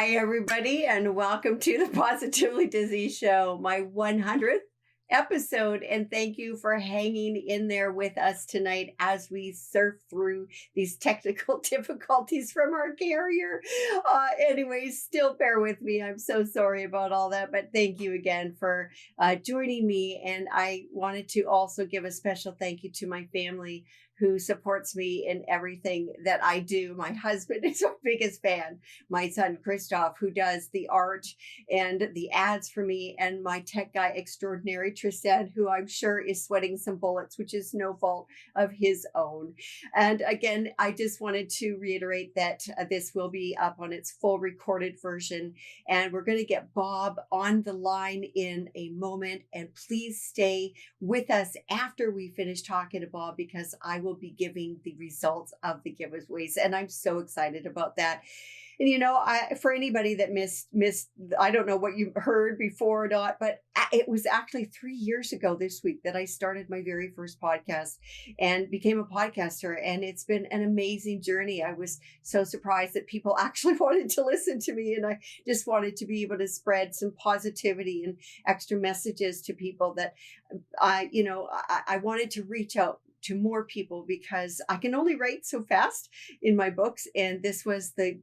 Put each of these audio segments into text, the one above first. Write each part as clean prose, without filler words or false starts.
Hi, everybody, and welcome to the Positively Disney Show, my 100th episode. And thank you for hanging in there with us tonight as we surf through these technical difficulties from our carrier. Anyways, still bear with me. I'm so sorry about all that, but thank you again for joining me. And I wanted to also give a special thank you to my family who supports me in everything that I do. My husband is my biggest fan. My son, Christoph, who does the art and the ads for me, and my tech guy extraordinary, Tristan, who I'm sure is sweating some bullets, which is no fault of his own. And again, I just wanted to reiterate that this will be up on its full recorded version. And we're going to get Bob on the line in a moment. And please stay with us after we finish talking to Bob, because I will be giving the results of the giveaways. And I'm so excited about that. And, you know, for anybody that missed, I don't know what you heard before or not, but it was actually 3 years ago this week that I started my very first podcast and became a podcaster. And it's been an amazing journey. I was so surprised that people actually wanted to listen to me. And I just wanted to be able to spread some positivity and extra messages to people that I wanted to reach out to more people, because I can only write so fast in my books. And this was the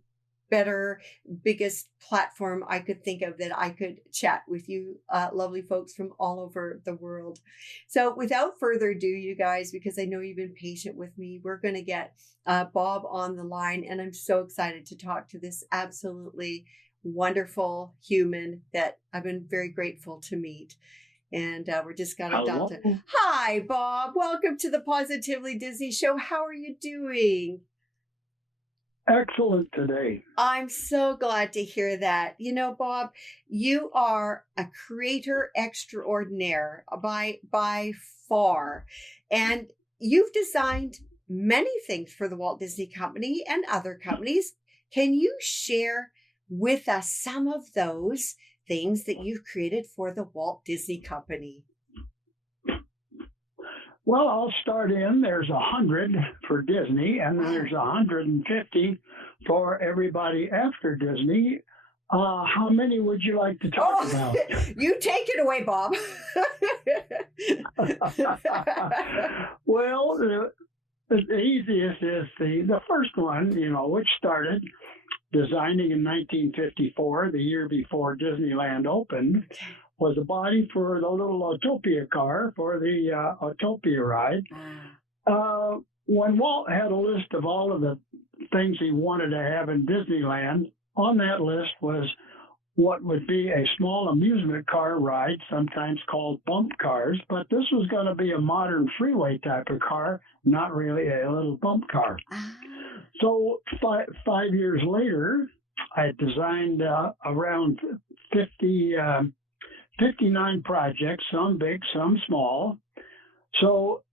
better, biggest platform I could think of that I could chat with you lovely folks from all over the world. So without further ado, you guys, because I know you've been patient with me, we're going to get Bob on the line. And I'm so excited to talk to this absolutely wonderful human that I've been very grateful to meet. And we're just going to talk to. Hi, Bob. Welcome to the Positively Disney Show. How are you doing? Excellent today. I'm so glad to hear that. You know, Bob, you are a creator extraordinaire by far. And you've designed many things for the Walt Disney Company and other companies. Can you share with us some of those things that you've created for the Walt Disney Company? Well, I'll start in. There's 100 for Disney, and then there's 150 for everybody after Disney. How many would you like to talk about? You take it away, Bob. Well, the easiest is the first one, which started designing in 1954, the year before Disneyland opened, was a body for the little Autopia car for the Autopia ride. When Walt had a list of all of the things he wanted to have in Disneyland, on that list was what would be a small amusement car ride, sometimes called bump cars, but this was going to be a modern freeway type of car, not really a little bump car. So 5 years later, I designed around 59 projects, some big, some small. So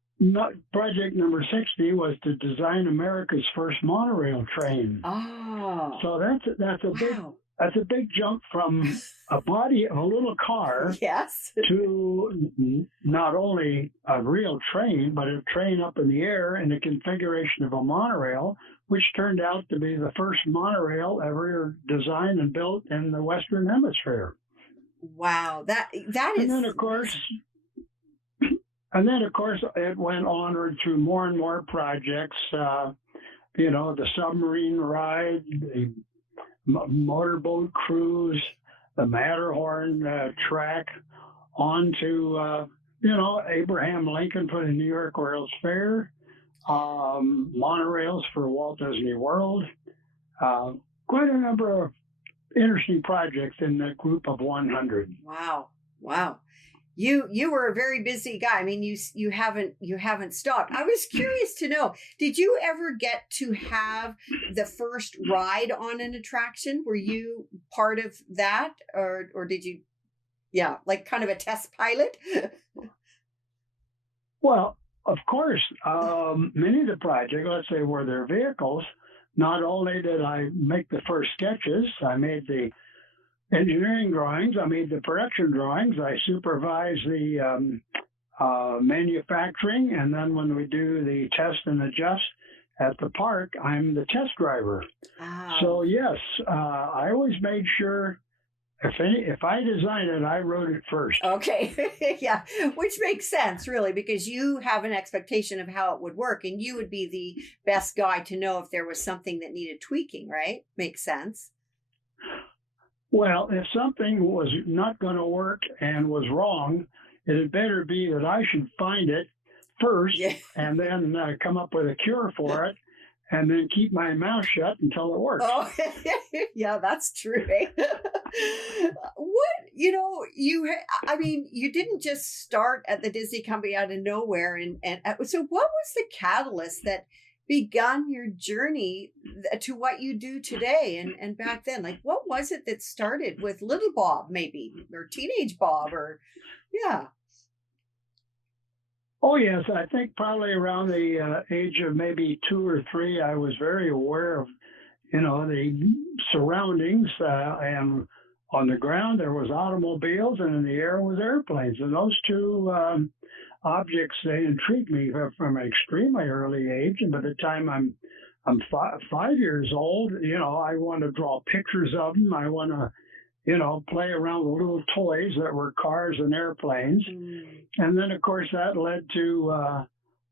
project number 60 was to design America's first monorail train. Oh, so that's a big. Wow. That's a big jump from a body of a little car Yes. to not only a real train, but a train up in the air in the configuration of a monorail, which turned out to be the first monorail ever designed and built in the Western Hemisphere. That is. And then, of course, it went onward through more and more projects. The submarine ride, the motorboat cruise, the Matterhorn track, on to, Abraham Lincoln for the New York World's Fair, monorails for Walt Disney World, quite a number of interesting projects in the group of 100. Wow. You were a very busy guy. I mean, you haven't stopped. I was curious to know, did you ever get to have the first ride on an attraction? Were you part of that, or did you, like kind of a test pilot? Well, of course, many of the projects, let's say, were their vehicles. Not only did I make the first sketches, I made the engineering drawings, I made the production drawings, I supervise the manufacturing, and then when we do the test and adjust, at the park, I'm the test driver. Oh. So yes, I always made sure if I designed it, I wrote it first. Okay. Yeah, which makes sense, really, because you have an expectation of how it would work, and you would be the best guy to know if there was something that needed tweaking, right? Makes sense. Well, if something was not going to work and was wrong, it had better be that I should find it first and then come up with a cure for it and then keep my mouth shut until it works. Oh, yeah, that's true. Eh? You didn't just start at the Disney company out of nowhere. And so what was the catalyst that begun your journey to what you do today and back then? Like, what was it that started with little Bob, maybe, or teenage Bob, or, yeah. Oh, yes. I think probably around the age of maybe 2 or 3, I was very aware of, the surroundings. And on the ground, there was automobiles, and in the air was airplanes. And those two objects, they intrigued me from an extremely early age. And by the time I'm 5 years old, I want to draw pictures of them. I want to play around with little toys that were cars and airplanes. And then, of course, that led to,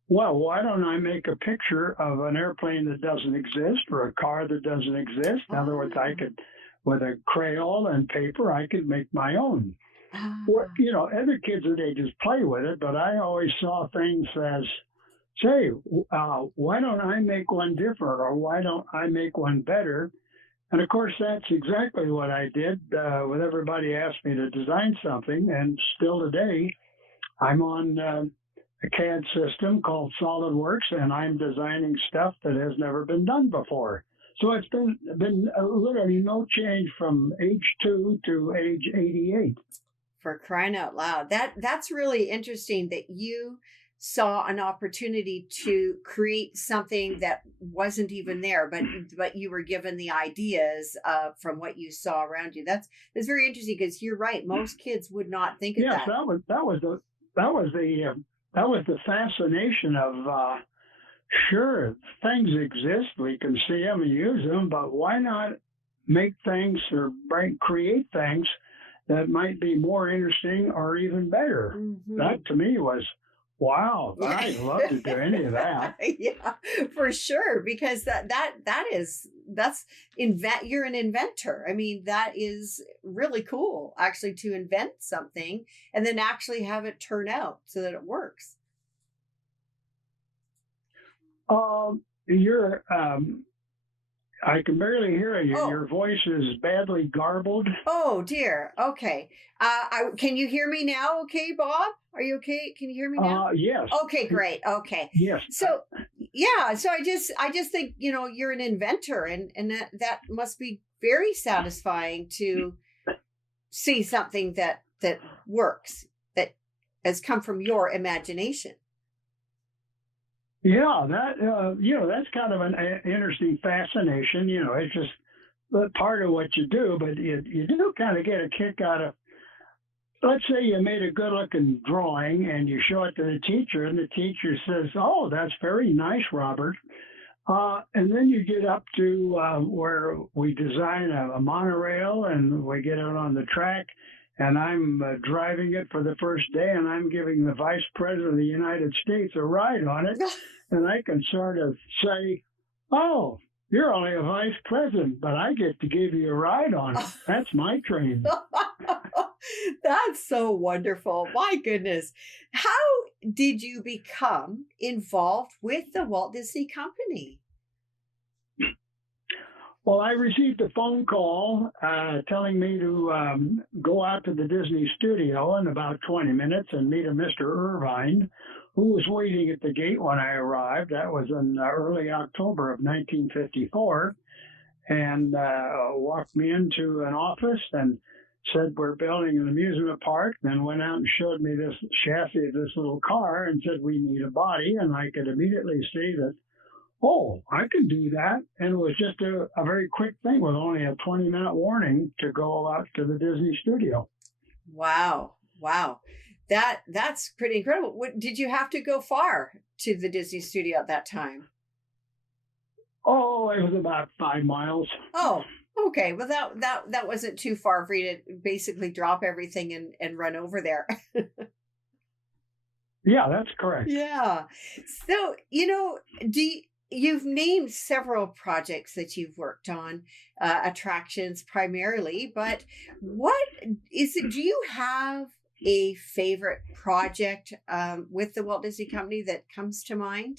why don't I make a picture of an airplane that doesn't exist or a car that doesn't exist? In other words, I could, with a crayon and paper, I could make my own. Other kids today just play with it, but I always saw things as, say, why don't I make one different, or why don't I make one better? And of course, that's exactly what I did when everybody asked me to design something. And still today, I'm on a CAD system called SolidWorks, and I'm designing stuff that has never been done before. So it's been literally no change from age 2 to age 88. For crying out loud. That's really interesting that you saw an opportunity to create something that wasn't even there, but you were given the ideas from what you saw around you. That's very interesting, because you're right. Most kids would not think of that. Yes, that was the fascination of sure, things exist. We can see them and use them, but why not make things or create things that might be more interesting or even better? Mm-hmm. That to me was, wow, I'd love to do any of that. Yeah, for sure, because you're an inventor. I mean, that is really cool, actually, to invent something and then actually have it turn out so that it works. I can barely hear you. Oh. Your voice is badly garbled. Oh, dear. Okay. Can you hear me now? Okay, Bob? Are you okay? Can you hear me now? Yes. Okay, great. Okay. Yes. So, yeah. So I just think, you're an inventor, and that must be very satisfying to see something that works, that has come from your imagination. Yeah, that's kind of an interesting fascination. It's just part of what you do, but you do kind of get a kick out of, let's say you made a good-looking drawing and you show it to the teacher, and the teacher says, "Oh, that's very nice, Robert." And then you get up to where we design a monorail, and we get it on the track, and I'm driving it for the first day, and I'm giving the Vice President of the United States a ride on it. And I can sort of say, "Oh, you're only a vice president, but I get to give you a ride on it. That's my train." That's so wonderful. My goodness. How did you become involved with the Walt Disney Company? Well, I received a phone call telling me to go out to the Disney studio in about 20 minutes and meet a Mr. Irvine, who was waiting at the gate when I arrived. That was in early October of 1954, and walked me into an office and said, "We're building an amusement park," then went out and showed me this chassis of this little car and said, "We need a body." And I could immediately see that, oh, I can do that. And it was just a very quick thing with only a 20-minute warning to go out to the Disney studio. Wow. That's pretty incredible. Did you have to go far to the Disney studio at that time? Oh, it was about 5 miles. Oh, okay. Well, that wasn't too far for you to basically drop everything and run over there. Yeah, that's correct. Yeah. So, you've named several projects that you've worked on, attractions primarily, but what is it? Do you have a favorite project with the Walt Disney Company that comes to mind?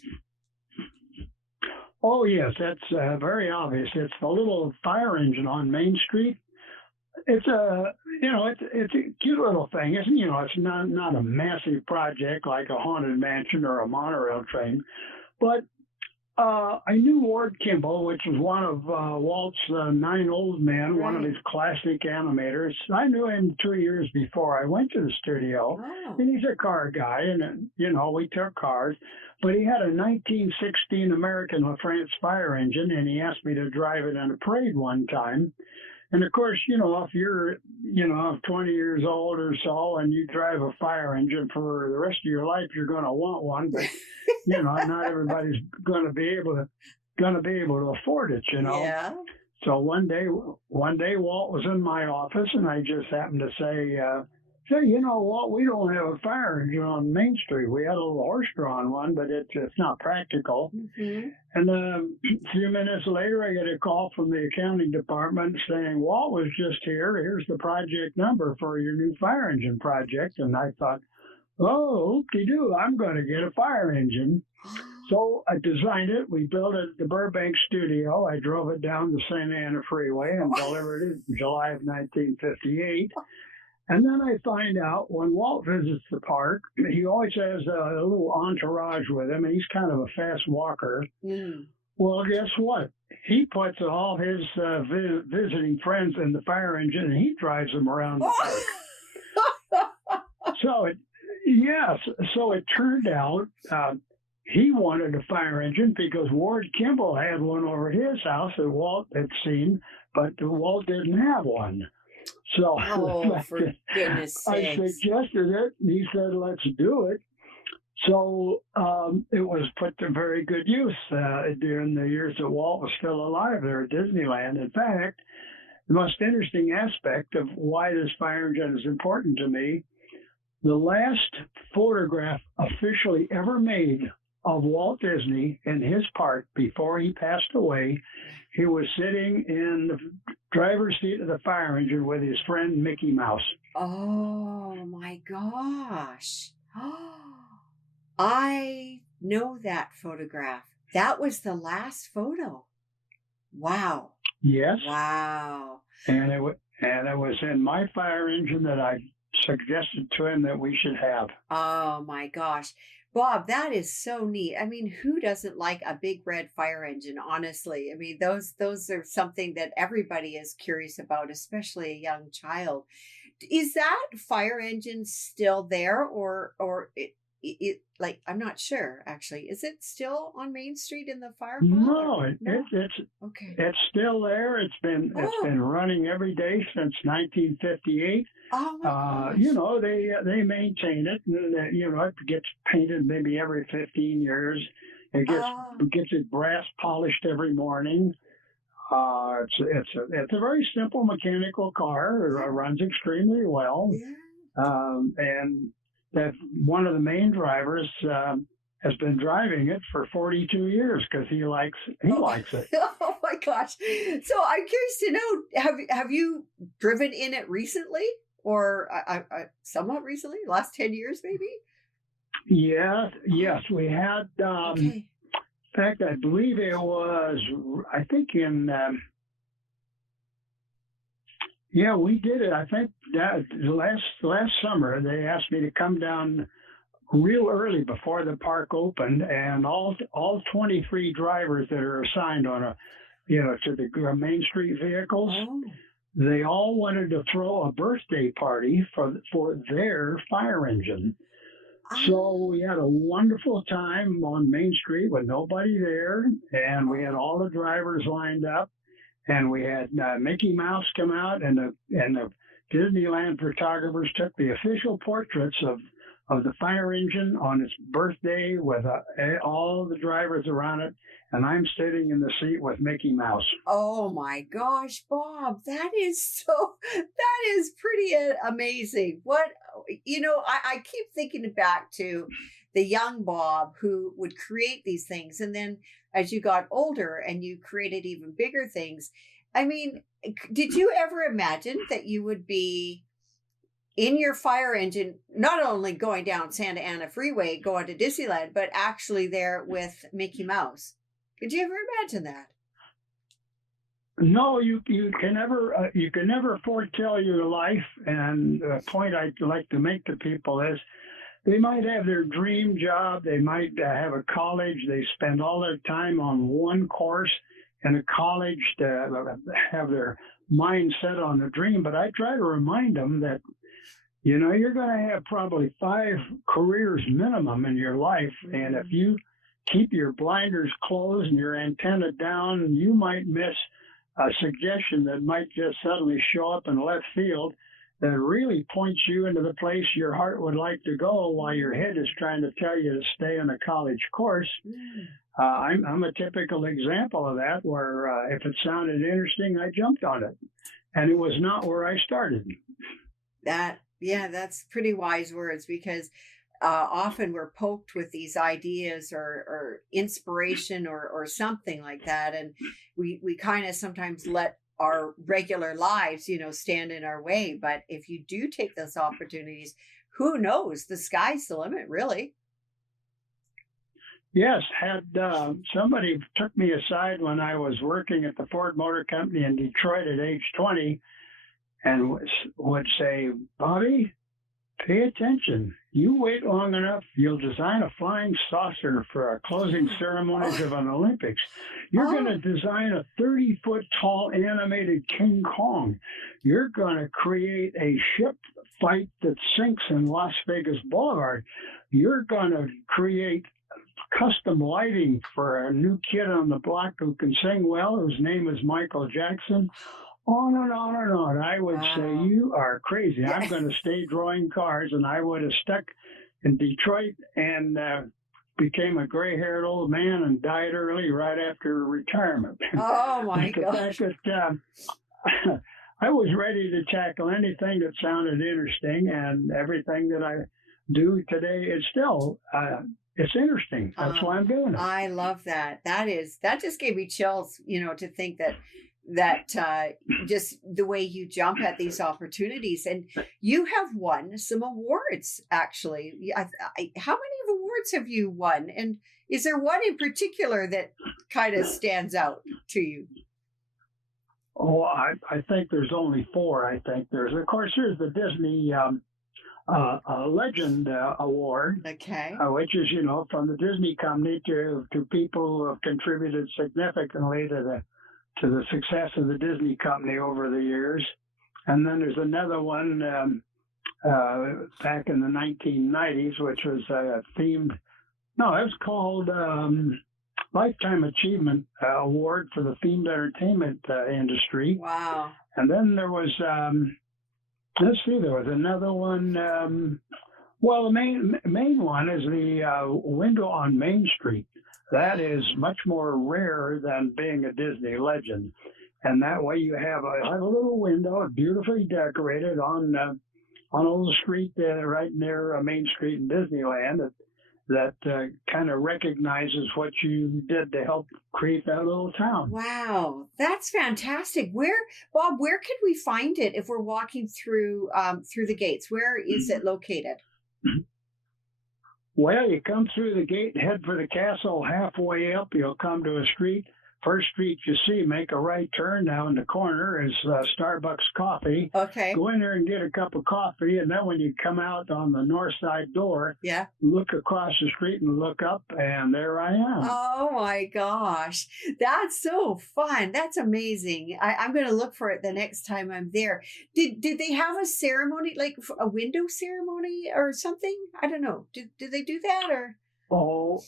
Oh, yes, that's very obvious. It's the little fire engine on Main Street. It's it's a cute little thing. It's not a massive project like a haunted mansion or a monorail train, but I knew Ward Kimball, which was one of Walt's 9 old men, one of Right. his classic animators. I knew him 2 years before I went to the studio, Oh. and he's a car guy, and we took cars. But he had a 1916 American LaFrance fire engine, and he asked me to drive it in a parade one time. And of course, if you're, 20 years old or so and you drive a fire engine for the rest of your life, you're going to want one. But, not everybody's going to be able to afford it, Yeah. So one day Walt was in my office and I just happened to say, Walt, we don't have a fire engine on Main Street. We had a little horse-drawn one, but it's not practical. Hmm. And a few minutes later, I get a call from the accounting department saying, Walt was just here. Here's the project number for your new fire engine project. And I thought, oh, oop-de-doo, I'm going to get a fire engine. So I designed it. We built it at the Burbank studio. I drove it down the Santa Ana Freeway and delivered it in July of 1958. And then I find out when Walt visits the park, he always has a little entourage with him, and he's kind of a fast walker. Mm. Well, guess what? He puts all his visiting friends in the fire engine, and he drives them around the park. So it turned out he wanted a fire engine because Ward Kimball had one over at his house that Walt had seen, but Walt didn't have one. So For goodness I sakes. suggested it, and he said, let's do it. So it was put to very good use during the years that Walt was still alive there at Disneyland. In fact, the most interesting aspect of why this fire engine is important to me, the last photograph officially ever made of Walt Disney in his park before he passed away, he was sitting in the driver's seat of the fire engine with his friend Mickey Mouse. Oh my gosh. I know that photograph. That was the last photo. Wow. Yes. Wow. And it was in my fire engine that I suggested to him that we should have. Oh my gosh. Bob, that is so neat. I mean, who doesn't like a big red fire engine, honestly? I mean, those are something that everybody is curious about, especially a young child. Is that fire engine still there or it like I'm not sure actually. Is it still on Main Street in the fire hall? No, Okay. it's still there. It's been running every day since 1958. Oh my gosh. They maintain it, and it gets painted maybe every 15 years. It gets it brass polished every morning. It's a very simple mechanical car. It runs extremely well, and that one of the main drivers has been driving it for 42 years because he likes it. Oh my gosh. So I'm curious to know, have you driven in it recently or somewhat recently, last 10 years maybe? Yes, we had. Okay. In fact, I believe it was, I think we did it. I think that last summer they asked me to come down real early before the park opened, and all 23 drivers that are assigned on to the Main Street vehicles, they all wanted to throw a birthday party for their fire engine. So we had a wonderful time on Main Street with nobody there, and we had all the drivers lined up, and we had Mickey Mouse come out, and the Disneyland photographers took the official portraits of of the fire engine on its birthday with all the drivers around it, and I'm sitting in the seat with Mickey Mouse. Oh my gosh, Bob, that is pretty amazing. What, I keep thinking back to the young Bob who would create these things. And then as you got older and you created even bigger things, I mean, did you ever imagine that you would be in your fire engine, not only going down Santa Ana Freeway, going to Disneyland, but actually there with Mickey Mouse? Could you ever imagine that? No, you can never foretell your life. And the point I'd like to make to people is, they might have their dream job. They might have a college. They spend all their time on one course in a college to have their mind set on the dream. But I try to remind them that, you're going to have probably 5 careers minimum in your life. And if you keep your blinders closed and your antenna down, you might miss a suggestion that might just suddenly show up in left field that really points you into the place your heart would like to go while your head is trying to tell you to stay on a college course. I'm a typical example of that, where if it sounded interesting, I jumped on it. And it was not where I started. That's pretty wise words, because often we're poked with these ideas or inspiration or something like that. And we kind of sometimes let our regular lives, stand in our way. But if you do take those opportunities, who knows? The sky's the limit, really. Yes, had somebody took me aside when I was working at the Ford Motor Company in Detroit at age 20 and would say, Bobby, pay attention. You wait long enough, you'll design a flying saucer for our closing ceremonies of an Olympics. You're going to design a 30-foot tall animated King Kong. You're going to create a ship fight that sinks in Las Vegas Boulevard. You're going to create custom lighting for a new kid on the block who can sing well, whose name is Michael Jackson. On and on and on. I would say, you are crazy. I'm going to stay drawing cars. And I would have stuck in Detroit and became a gray-haired old man and died early right after retirement. Oh, my gosh. The fact that I was ready to tackle anything that sounded interesting, and everything that I do today is still it's interesting. That's why I'm doing it. I love that. That just gave me chills, to think that just the way you jump at these opportunities. And you have won some awards, actually. How many awards have you won? And is there one in particular that kind of stands out to you? Oh, I think there's only 4. I think there's the Disney Legend Award, okay, which is, from the Disney company to people who have contributed significantly to the success of the Disney company over the years. And then there's another one back in the 1990s, which was it was called Lifetime Achievement Award for the themed entertainment industry. Wow. And then there was, there was another one. The main one is the window on Main Street. That is much more rare than being a Disney legend. And that way you have a little window, beautifully decorated on a little street right near Main Street in Disneyland that kind of recognizes what you did to help create that little town. Wow, that's fantastic. Bob, where can we find it if we're walking through the gates? Where is it located? Well, you come through the gate, head for the castle. Halfway up, you'll come to a street. First street you see, make a right turn. Now in the corner is Starbucks Coffee. Okay. Go in there and get a cup of coffee, and then when you come out on the north side door, look across the street and look up, and there I am. Oh my gosh, that's so fun! That's amazing. I'm going to look for it the next time I'm there. Did they have a ceremony, like a window ceremony or something? I don't know. Did they do that or? Oh.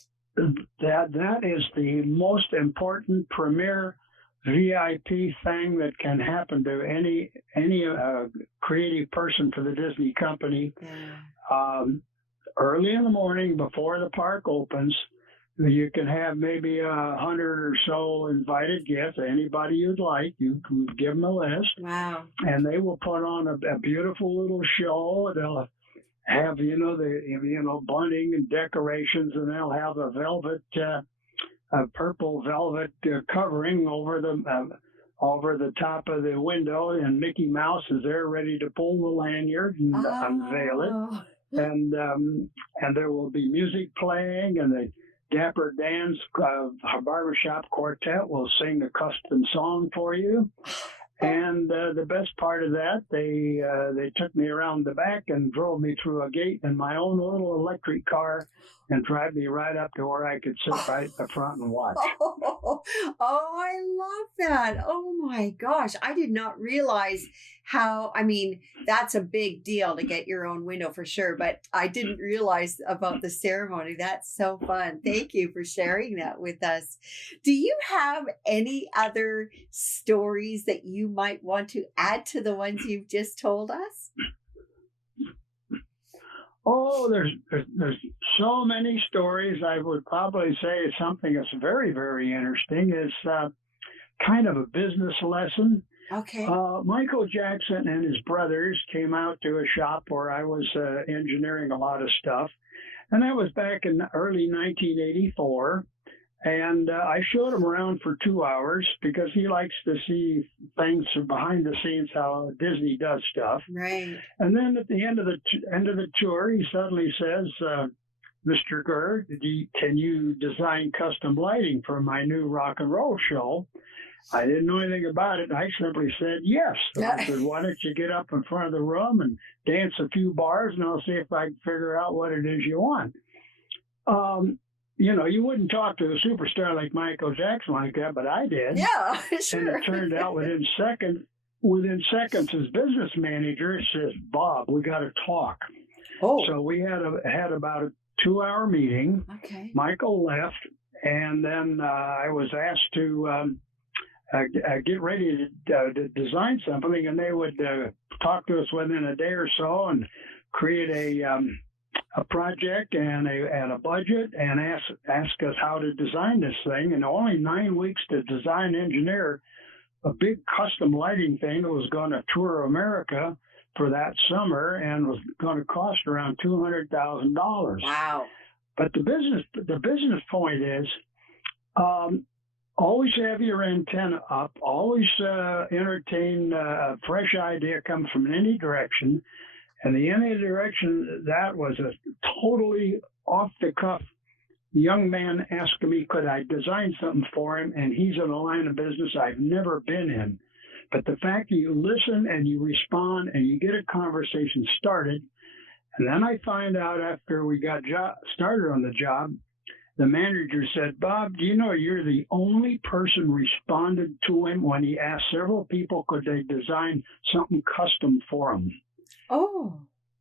That is the most important premier VIP thing that can happen to any creative person for the Disney company. early in the morning before the park opens. You can have maybe 100 or so invited guests, anybody you'd like. You can give them a list. Wow. And they will put on a beautiful little show. They'll have, bunting and decorations, and they'll have a purple velvet covering over the top of the window, and Mickey Mouse is there ready to pull the lanyard and unveil it. And there will be music playing, and the Dapper Dan's barbershop quartet will sing a custom song for you. And the best part of that, they took me around the back and drove me through a gate in my own little electric car and drive me right up to where I could sit right at the front and watch. Oh, I love that. Oh my gosh. I did not realize that's a big deal to get your own window for sure, but I didn't realize about the ceremony. That's so fun. Thank you for sharing that with us. Do you have any other stories that you might want to add to the ones you've just told us? Oh, there's so many stories. I would probably say something that's very, very interesting is kind of a business lesson. Okay. Michael Jackson and his brothers came out to a shop where I was engineering a lot of stuff. And that was back in early 1984. And I showed him around for 2 hours because he likes to see things from behind the scenes, how Disney does stuff. Right. And then at the end of the tour, he suddenly says, Mr. Gurr, can you design custom lighting for my new rock and roll show? I didn't know anything about it. I simply said yes. So I said, why don't you get up in front of the room and dance a few bars, and I'll see if I can figure out what it is you want. You wouldn't talk to a superstar like Michael Jackson like that, but I did. Yeah, sure. And it turned out within seconds, his business manager says, Bob, we got to talk. Oh. So we had about a 2-hour meeting. Okay. Michael left, and then I was asked to get ready to design something, and they would talk to us within a day or so and create a project and a budget and ask us how to design this thing. And only 9 weeks to design engineer a big custom lighting thing that was going to tour America for that summer and was going to cost around $200,000. Wow. But the business point is, always have your antenna up, always entertain a fresh idea comes from any direction. And the any direction, that was a totally off-the-cuff young man asking me, could I design something for him? And he's in a line of business I've never been in. But the fact that you listen and you respond and you get a conversation started, and then I find out after we got started on the job, the manager said, Bob, do you know you're the only person responded to him when he asked several people could they design something custom for him? Oh.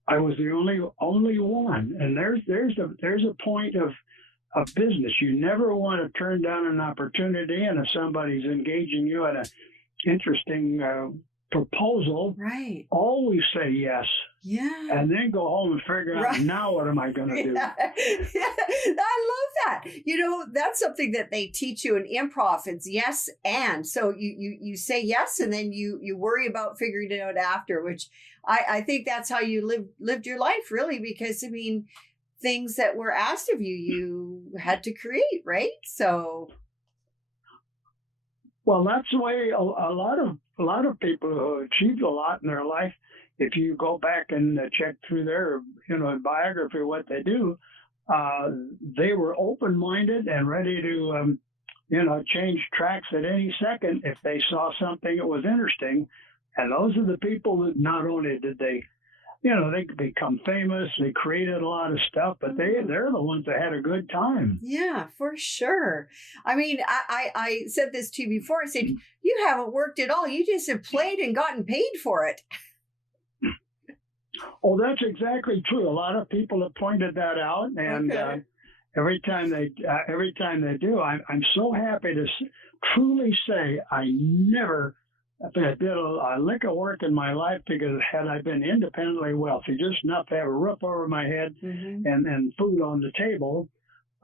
I was the only one. And there's a point of business. You never want to turn down an opportunity, and if somebody's engaging you in an interesting proposal, right, always say yes. Yeah. And then go home and figure out, now what am I going to do? Yeah. I love that. That's something that they teach you in improv. It's yes and. So you say yes, and then you worry about figuring it out after, which I think that's how you lived your life, really, because things that were asked of you had to create, right? So well, that's the way a lot of people who achieved a lot in their life, if you go back and check through their biography of what they do, they were open-minded and ready to change tracks at any second if they saw something that was interesting. And those are the people that not only did they become famous, they created a lot of stuff, but they're the ones that had a good time. Yeah, for sure. I said this to you before. I said, you haven't worked at all. You just have played and gotten paid for it. Oh, that's exactly true. A lot of people have pointed that out, and okay. Every time they do, I'm so happy to truly say I never I did a lick of work in my life because had I been independently wealthy, just enough to have a roof over my head and food on the table,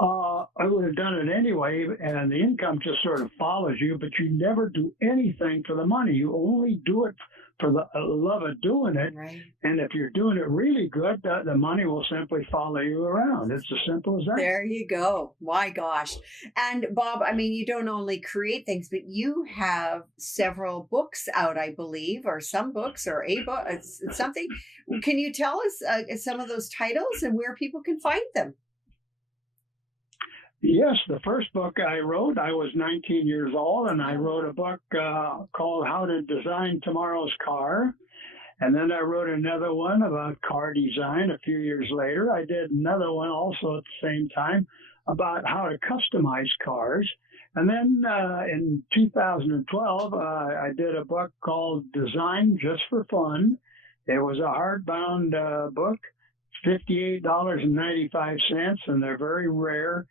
I would have done it anyway, and the income just sort of follows you, but you never do anything for the money. You only do it for the love of doing it. Right. And if you're doing it really good, the money will simply follow you around. It's as simple as that. There you go. My gosh. And Bob, I mean, you don't only create things, but you have several books out, I believe, or some books or a book, something. Can you tell us some of those titles and where people can find them? Yes, the first book I wrote, I was 19 years old, and I wrote a book called How to Design Tomorrow's Car. And then I wrote another one about car design a few years later. I did another one also at the same time about how to customize cars. And then in 2012, I did a book called Design Just for Fun. It was a hardbound book, $58.95, and they're very rare.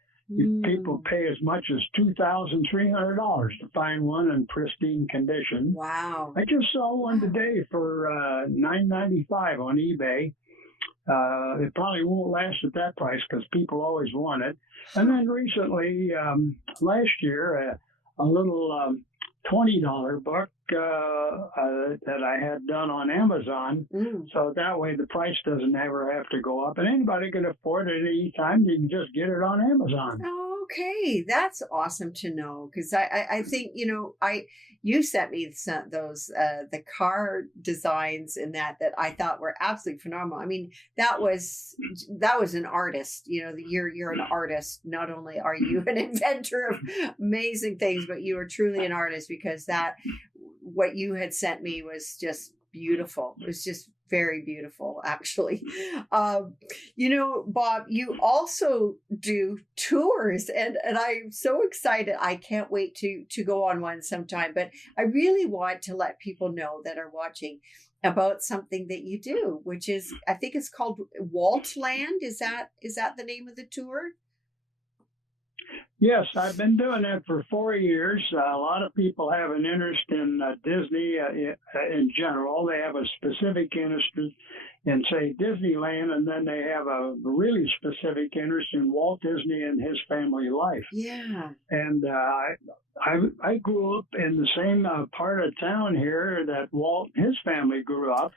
People pay as much as $2,300 to find one in pristine condition. Wow! I just saw one today for $9.95 on eBay. It probably won't last at that price because people always want it. And then recently, last year, a little $20 book that I had done on Amazon. So that way the price doesn't ever have to go up. And anybody can afford it any time. You can just get it on Amazon. Oh, okay. That's awesome to know. Because I think, you sent me those the car designs and that I thought were absolutely phenomenal. I mean, that was an artist. You're an artist. Not only are you an inventor of amazing things, but you are truly an artist, because what you had sent me was just beautiful. It was just very beautiful, actually. Bob, you also do tours, and I'm so excited. I can't wait to go on one sometime, but I really want to let people know that are watching about something that you do, which is, I think it's called Walt Land. Is that the name of the tour? Yes, I've been doing that for 4 years. A lot of people have an interest in Disney in general. They have a specific interest in, say, Disneyland, and then they have a really specific interest in Walt Disney and his family life. Yeah. And I grew up in the same part of town here that Walt and his family grew up.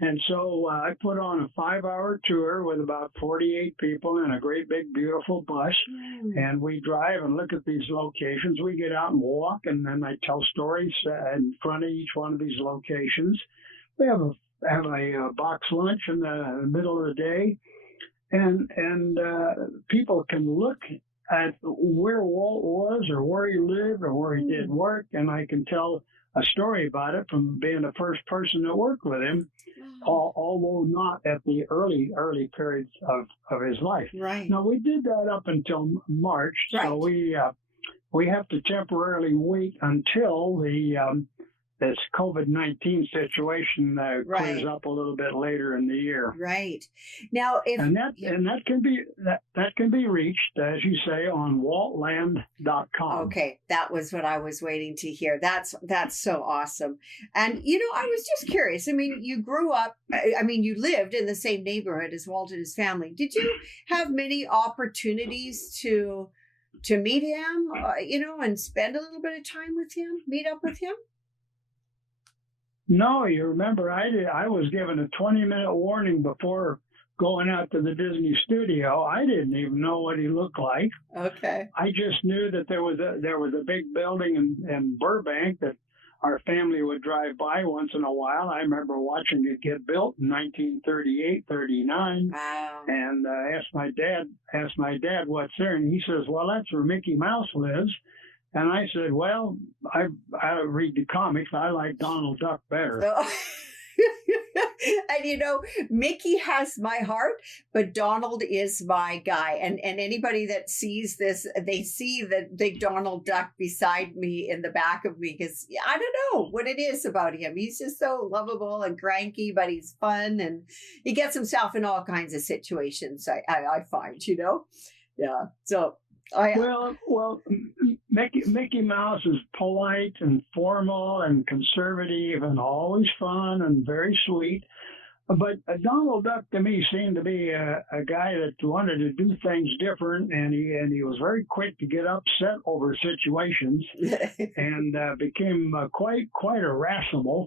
And so I put on a 5-hour tour with about 48 people in a great big beautiful bus. And we drive and look at these locations. We get out and walk, and then I tell stories in front of each one of these locations. We have a box lunch in the middle of the day, and people can look at where Walt was or where he lived or where he did work, and I can tell a story about it from being the first person that worked with him, although not at the early periods of his life. Right. Now, we did that up until March, so we have to temporarily wait until this COVID-19 situation clears up a little bit later in the year. Right. Now, that can be reached, as you say, on waltland.com. Okay, that was what I was waiting to hear. That's so awesome. And I was just curious. I mean, you grew up. You lived in the same neighborhood as Walt and his family. Did you have many opportunities to meet him? And spend a little bit of time with him, meet up with him? No, you remember I was given a 20-minute warning before going out to the Disney studio. I didn't even know what he looked like. Okay. I just knew that there was a big building in Burbank that our family would drive by once in a while. I remember watching it get built in 1938, 39. Wow. And asked my dad what's there, and he says, "Well, that's where Mickey Mouse lives." And I said, "Well, I read the comics. I like Donald Duck better." Oh. And Mickey has my heart, but Donald is my guy. And anybody that sees this, they see the big Donald Duck beside me in the back of me, because I don't know what it is about him. He's just so lovable and cranky, but he's fun, and he gets himself in all kinds of situations, I find, Yeah. So Well, Mickey Mouse is polite and formal and conservative and always fun and very sweet. But Donald Duck to me seemed to be a guy that wanted to do things different, and he was very quick to get upset over situations, and became quite irascible.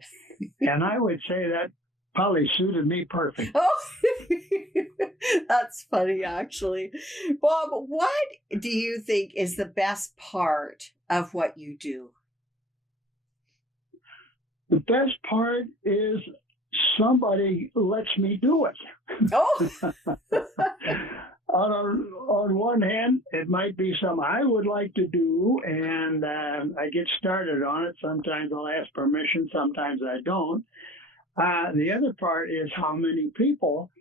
And I would say that probably suited me perfect. Oh, that's funny, actually. Bob, what do you think is the best part of what you do? The best part is somebody lets me do it. Oh. On one hand, it might be something I would like to do, and I get started on it. Sometimes I'll ask permission, sometimes I don't. The other part is how many people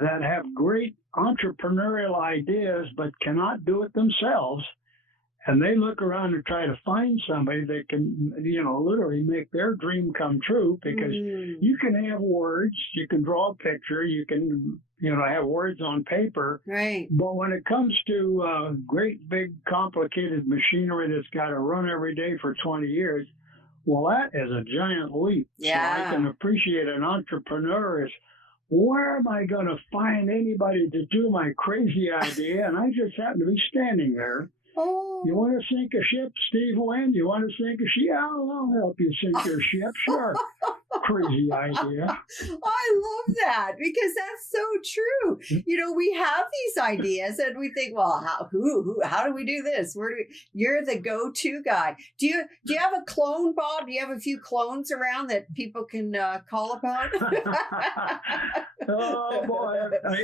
that have great entrepreneurial ideas but cannot do it themselves. And they look around and try to find somebody that can, literally make their dream come true, because you can have words, you can draw a picture, you can, have words on paper. Right. But when it comes to great, big, complicated machinery that's got to run every day for 20 years, well, that is a giant leap. Yeah. So I can appreciate an entrepreneur is, where am I going to find anybody to do my crazy idea? And I just happen to be standing there. Oh. You want to sink a ship, Steve Wynn? You want to sink a ship? I'll help you sink your ship. Sure. Crazy idea. I love that, because that's so true. We have these ideas and we think, well, how do we do this? You're the go-to guy. Do you have a clone, Bob? Do you have a few clones around that people can call upon? Oh boy,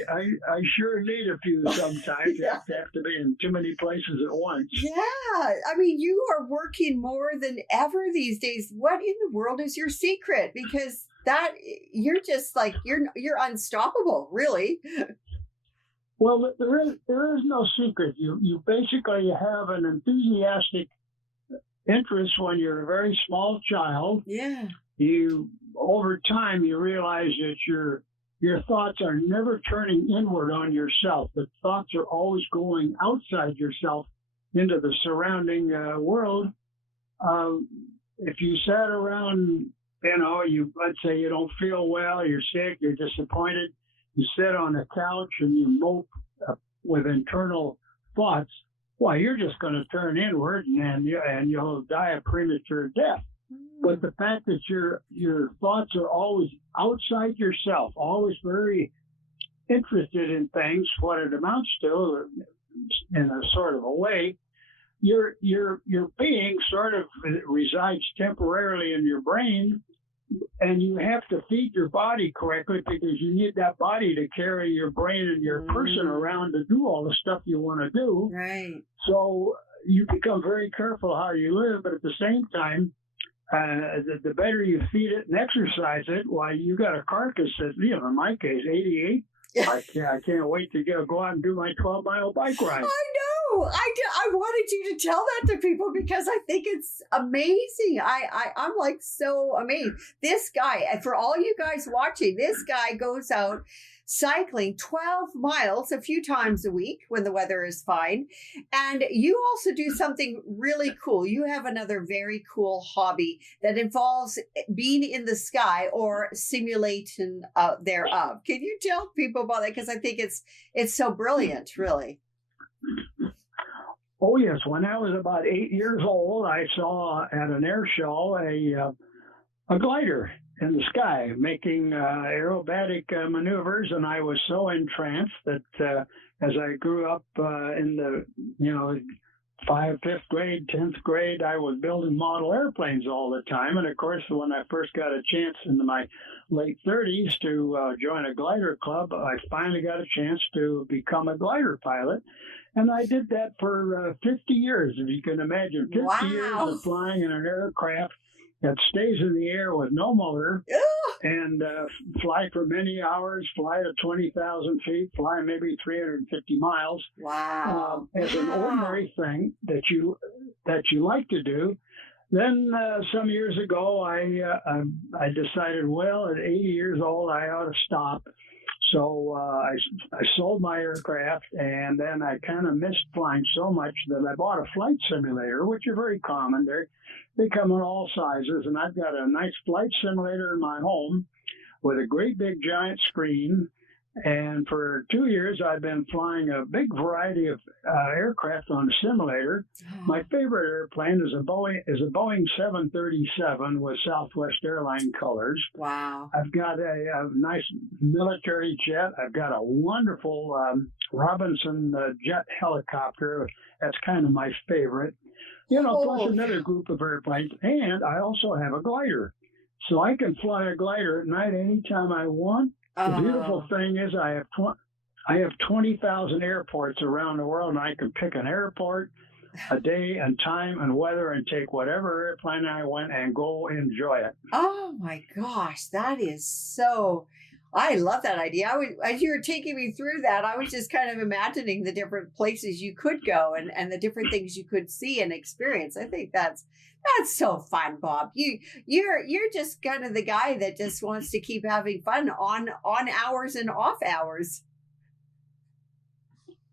I sure need a few sometimes. You have to be in too many places at once. Yeah, I mean, you are working more than ever these days. What in the world is your secret? Because you're just like you're unstoppable, really. Well, there is no secret. You basically have an enthusiastic interest when you're a very small child. Yeah. Over time you realize that your thoughts are never turning inward on yourself. The thoughts are always going outside yourself into the surrounding world. If you sat around, let's say you don't feel well, you're sick, you're disappointed, you sit on a couch and you mope with internal thoughts, well, you're just going to turn inward and you'll die a premature death. But the fact that your thoughts are always outside yourself, always very interested in things, what it amounts to, in a sort of a way, your being sort of resides temporarily in your brain, and you have to feed your body correctly, because you need that body to carry your brain and your person around to do all the stuff you want to do. Right. So you become very careful how you live, but at the same time, the better you feed it and exercise it, why, you got a carcass that, in my case, 88. I can't wait to go out and do my 12-mile bike ride. I know. I wanted you to tell that to people, because I think it's amazing. I'm like so amazed. This guy, for all you guys watching, this guy goes out cycling 12 miles a few times a week when the weather is fine. And you also do something really cool. You have another very cool hobby that involves being in the sky or simulation thereof. Can you tell people about that? Because I think it's so brilliant, really. Oh, yes. When I was about 8 years old, I saw at an air show a glider in the sky making aerobatic maneuvers, and I was so entranced that as I grew up in the 5th grade, 10th grade, I was building model airplanes all the time. And of course, when I first got a chance in my late 30s to join a glider club, I finally got a chance to become a glider pilot. And I did that for 50 years, if you can imagine. 50 years of flying in an aircraft that stays in the air with no motor and fly for many hours, fly to 20,000 feet, fly maybe 350 miles. Wow. As an ordinary thing that you like to do. Then some years ago, I decided, well, at 80 years old, I ought to stop. So I sold my aircraft, and then I kind of missed flying so much that I bought a flight simulator, which are very common. They come in all sizes, and I've got a nice flight simulator in my home with a great big giant screen. And for 2 years, I've been flying a big variety of aircraft on a simulator. My favorite airplane is a Boeing 737 with Southwest Airline colors. Wow. I've got a nice military jet. I've got a wonderful Robinson jet helicopter. That's kind of my favorite. Plus another group of airplanes. And I also have a glider. So I can fly a glider at night anytime I want. The beautiful thing is I have 20,000 airports around the world, and I can pick an airport, a day and time and weather, and take whatever airplane I want and go enjoy it. Oh my gosh, that is so. I love that idea. As you were taking me through that, I was just kind of imagining the different places you could go and the different things you could see and experience. I think that's so fun, Bob. You're just kind of the guy that just wants to keep having fun on hours and off hours.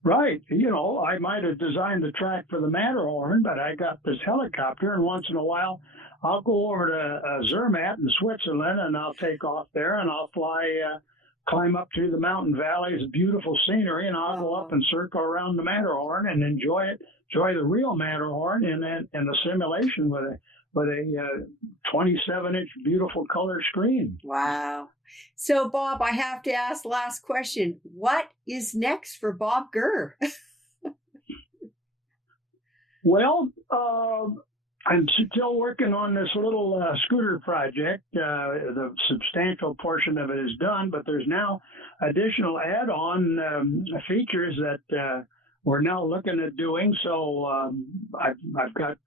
Right. I might have designed the track for the Matterhorn, but I got this helicopter, and once in a while I'll go over to Zermatt in Switzerland, and I'll take off there, and I'll climb up through the mountain valleys, beautiful scenery, and I'll go up and circle around the Matterhorn and enjoy the real Matterhorn in the simulation with a 27-inch beautiful color screen. Wow. So, Bob, I have to ask the last question. What is next for Bob Gurr? Well, I'm still working on this little scooter project. The substantial portion of it is done, but there's now additional add-on features that we're now looking at doing. So I've got a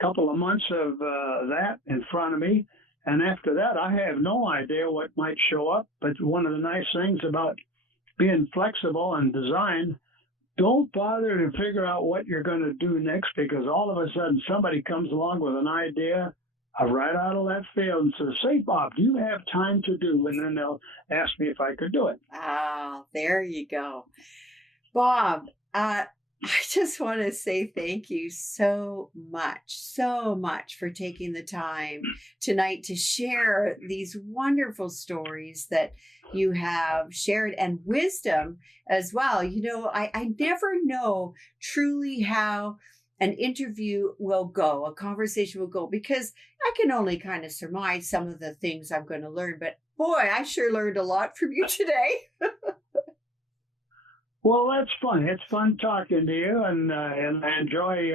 couple of months of that in front of me. And after that, I have no idea what might show up. But one of the nice things about being flexible and design, don't bother to figure out what you're going to do next, because all of a sudden somebody comes along with an idea right out of left field and says, "Say, Bob, do you have time to do?" And then they'll ask me if I could do it. Ah, there you go. Bob, I just want to say thank you so much for taking the time tonight to share these wonderful stories that you have shared, and wisdom as well. I never know truly how an interview will go, a conversation will go, because I can only kind of surmise some of the things I'm going to learn. But boy, I sure learned a lot from you today. Well, that's fun. It's fun talking to you, and I enjoy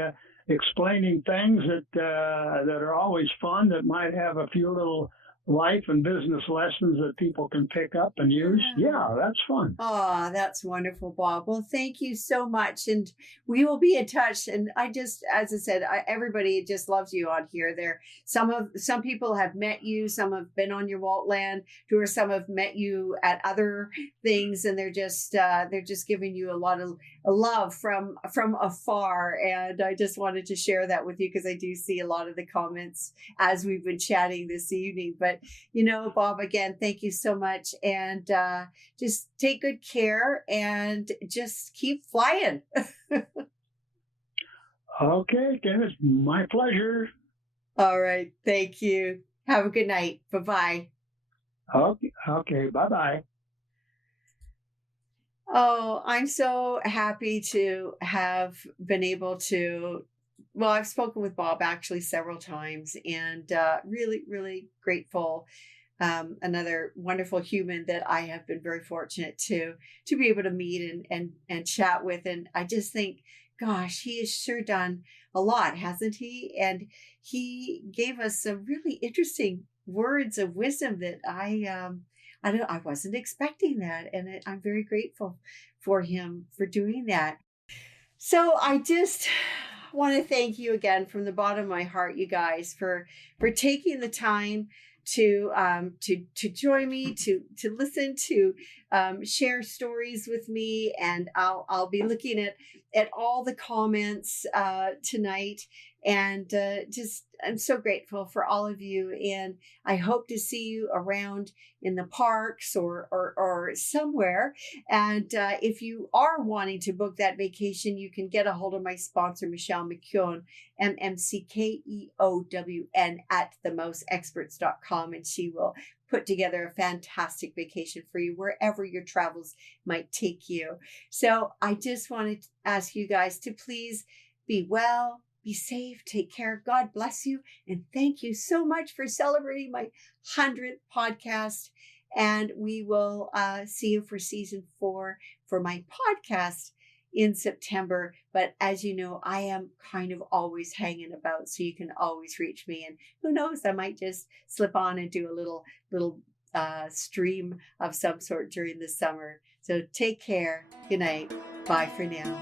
explaining things that are always fun, that might have a few little life and business lessons that people can pick up and use. Yeah, that's fun. Oh, that's wonderful, Bob. Well, thank you so much. And we will be in touch. And as I said, everybody just loves you on here. Some people have met you, some have been on your Walt land tour, some have met you at other things, and they're just giving you a lot of love from afar. And I just wanted to share that with you, because I do see a lot of the comments as we've been chatting this evening. But Bob, again, thank you so much. And just take good care and just keep flying. Okay, Ken, it's my pleasure. All right. Thank you. Have a good night. Bye-bye. Okay, bye-bye. Oh, I'm so happy to have been able to. Well, I've spoken with Bob actually several times, and really, really grateful. Another wonderful human that I have been very fortunate to be able to meet and chat with. And I just think, gosh, he has sure done a lot, hasn't he? And he gave us some really interesting words of wisdom that I wasn't expecting that. And I'm very grateful for him for doing that. So I just want to thank you again from the bottom of my heart, you guys, for taking the time to join me, to listen to share stories with me, and I'll be looking at all the comments tonight. And I'm so grateful for all of you, and I hope to see you around in the parks or somewhere. And if you are wanting to book that vacation, you can get a hold of my sponsor, Michelle McKeown, MMCKEOWN at theMouseExperts.com, and she will put together a fantastic vacation for you wherever your travels might take you. So I just wanted to ask you guys to please be well, be safe, take care. God bless you. And thank you so much for celebrating my 100th podcast. And we will see you for season 4 for my podcast in September. But as you know, I am kind of always hanging about, so you can always reach me. And who knows, I might just slip on and do a little stream of some sort during the summer. So take care. Good night. Bye for now.